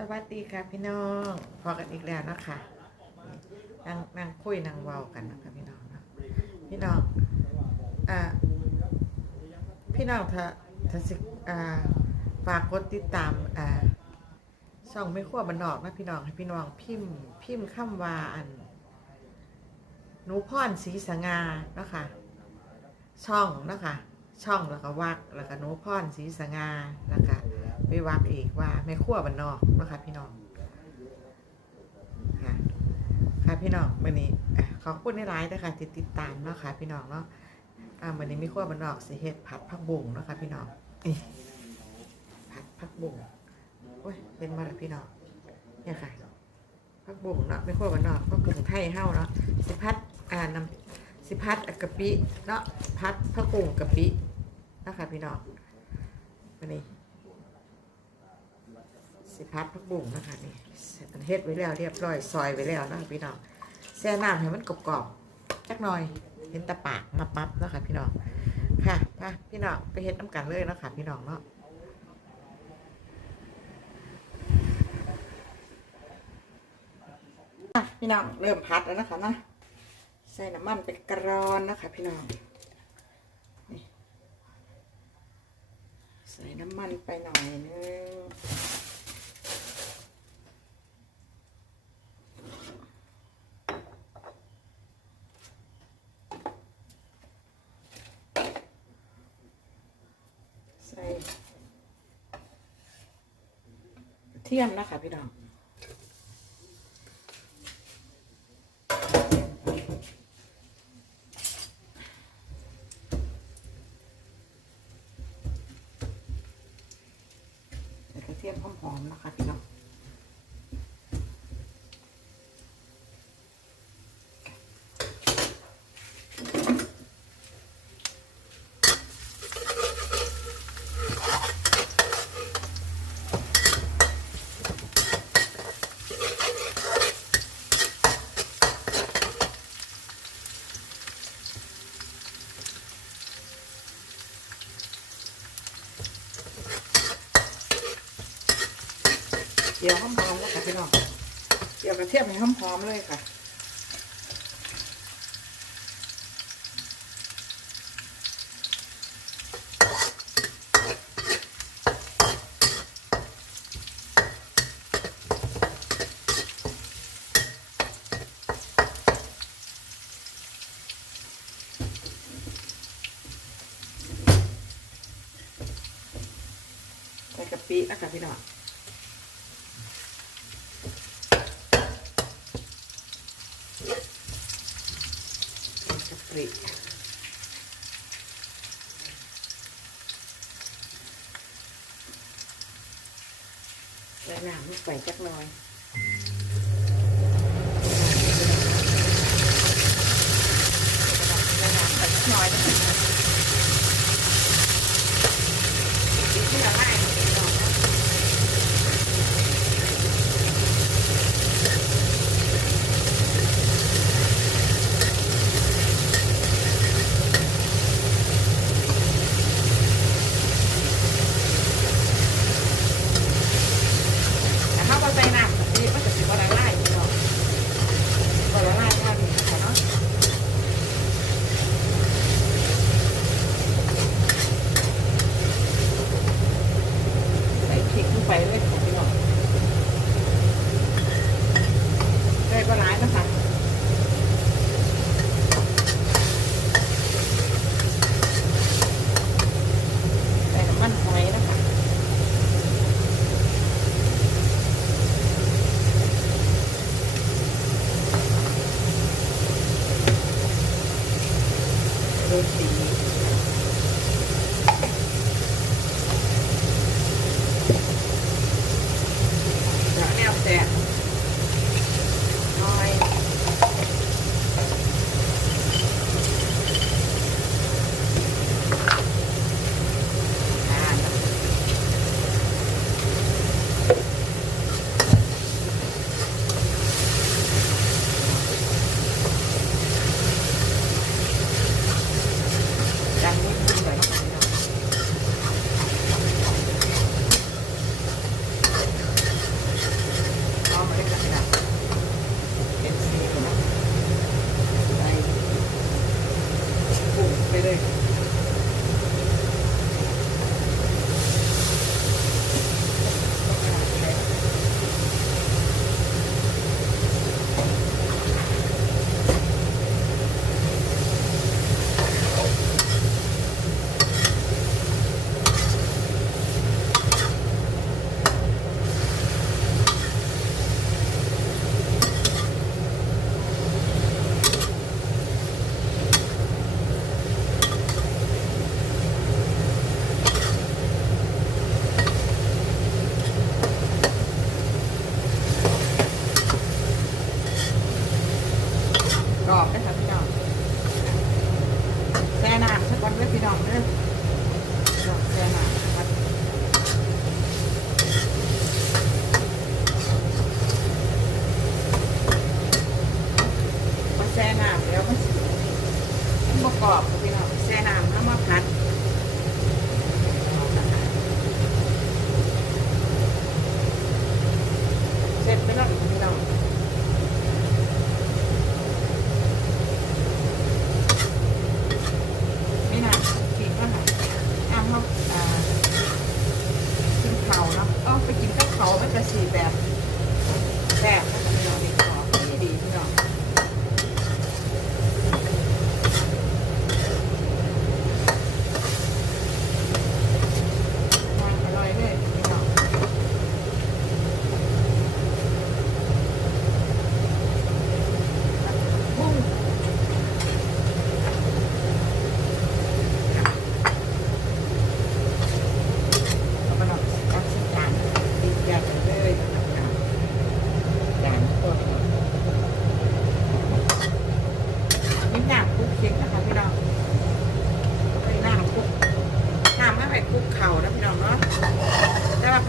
สวัสดีค่ะพี่น้องพอกันอีกแล้วนะคะนั่งนั่งคุยนั่งเว้ากันนะคะพี่น้องนะพี่น้องอ่าพี่น้องถ้าถ้าสิอ่าฝากกดติดตามอ่าช่องไม่ขั้วบันดอกนะพี่น้องให้พี่น้องพิมพ์พิมพ์คำว่าอันหนูพรศรีสงานะคะช่องนะคะช่องแล้วก็วักแล้วก็หนูพรศรีสง่านะคะ ไปวักอีกว่าแม่ขั้วบันนอกเนาะคะพี่น้องค่ะค่ะพี่น้องวันนี้ขอบคุณในไลน์นะคะที่ติดตามเนาะค่ะพี่น้องเนาะอ่าวันนี้มีขั้วบันนอกสิเฮ็ดผัดผักบุ้งเนาะค่ะพี่น้องผัดผักบุ้งโอ้ยเป็นมาแล้วพี่น้องเนี่ยค่ะผักบุ้งเนาะไม่ขั้วบันนอกก็กึ่งไทยเฮ้าเนาะสิพัดอ่าน้ำสิพัดกะปิเนาะพัดผักบุ้งกะปิเนาะค่ะพี่น้องวันนี้ สิพัดผักบุ้งนะคะนี่เฮ็ดไว้แล้วเรียบร้อยซอยไว้แล้วนะคะพี่น้องแช่น้ำให้มันกรอบๆจักหน่อยเห็นแตะปากมับมับนะคะพี่น้องค่ะไปพี่น้องไปเฮ็ดน้ำกันเลยนะคะพี่น้องเนาะอะพี่น้องเริ่มพัดแล้วนะคะนะใส่น้ำมันเป็นกรอนนะคะพี่น้องใส่น้ำมันไปหน่อยนึง ใส่กระ เทียมนะคะพี่น้องใส่กระเทียมหอมๆนะคะพี่น้อง เจียวหอมๆแล้วค่ะพี่น้องเจียวกระเทียมให้หอมๆเลยค่ะใส่กะปินะคะพี่น้องใส่กะปิ แล้วน้ำใส่จักหน่อยน้ำใส่จักหน่อย 排队。 อบได้ค่ะพี่น้องแซน้ำสักวันเด้อพี่น้องเด้อแซนาครับมาแซ่น้ำแล้วมันบกรอบค่ะพี่น้องแซ่น้ำแล้วมาพัด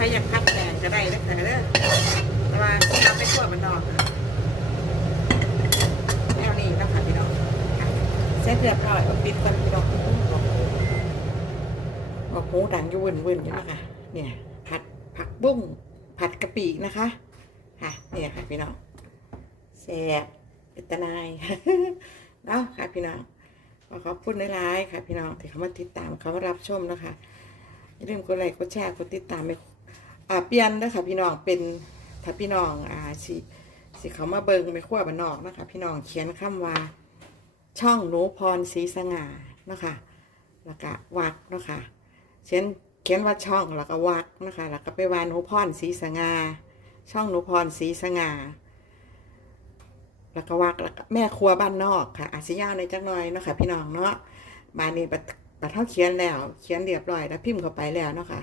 ใครอยากพักแดงก็ได้นะคะเด้อแต่ว่าน้ำไม่ทั่วมันนอกค่ะแนวนี้นะคะพี่น้องเส้นเรียบร้อยปิดก่อนพี่น้องบอกบอกหมูดังอยู่วุ่นวุ่นอยู่นะคะเนี่ยผัดผักบุ้งผัดกะปินะคะค่ะเนี่ยค่ะพี่น้องแซ่บเป็นตนายเนาะค่ะพี่น้องขอขอบคุณในไลน์ค่ะพี่น้องที่เขามาติดตามเขามารับชมนะคะอย่าลืมกดไลค์กดแชร์กดติดตามไป อ่าเปลี่ยนนะคะพี่น้องเป็นถ้าพี่น้องอ่าสิสิเขามาเบิงไปขั้วบ้านนอกนะคะ พี่น้องเขียนคำว่า ช่องหนูพรศรีสง่านะคะแล้วก็วักนะคะเช่นเขียนว่าช่องแล้วก็วักนะคะแล้วก็ไปวานหนูพรศรีสงาช่องหนูพรศรีสงาแล้วก็วักแล้วก็แม่ครัวบ้านนอกค่ะอาชิยาวในจักหน่อยนะคะพี่น้องเนาะบานนี้บัดบัดเท่าเขียนแล้ว เขียนเรียบร้อยแล้วพิมพ์เข้าไปแล้วเนาะค่ะ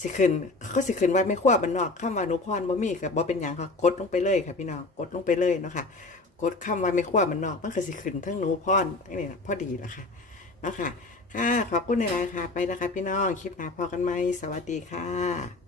สิขึ้นเขาสิขึ้นว่าแม่ขั้วบ้านนอกคำว่านุพรบ่มีกับบ่เป็นหยังค่ะกดลงไปเลยค่ะพี่น้องกดลงไปเลยเนาะค่ะกดคำว่าไม่ขั้วบ้านนอกมันก็สิขึ้นทั้งนุพรนี่นะพอดีละค่ะเนาะค่ะค่ะขอบคุณในรายค่ะไปนะคะ พี่น้องคลิปหน้าพอกันไหมสวัสดีค่ะ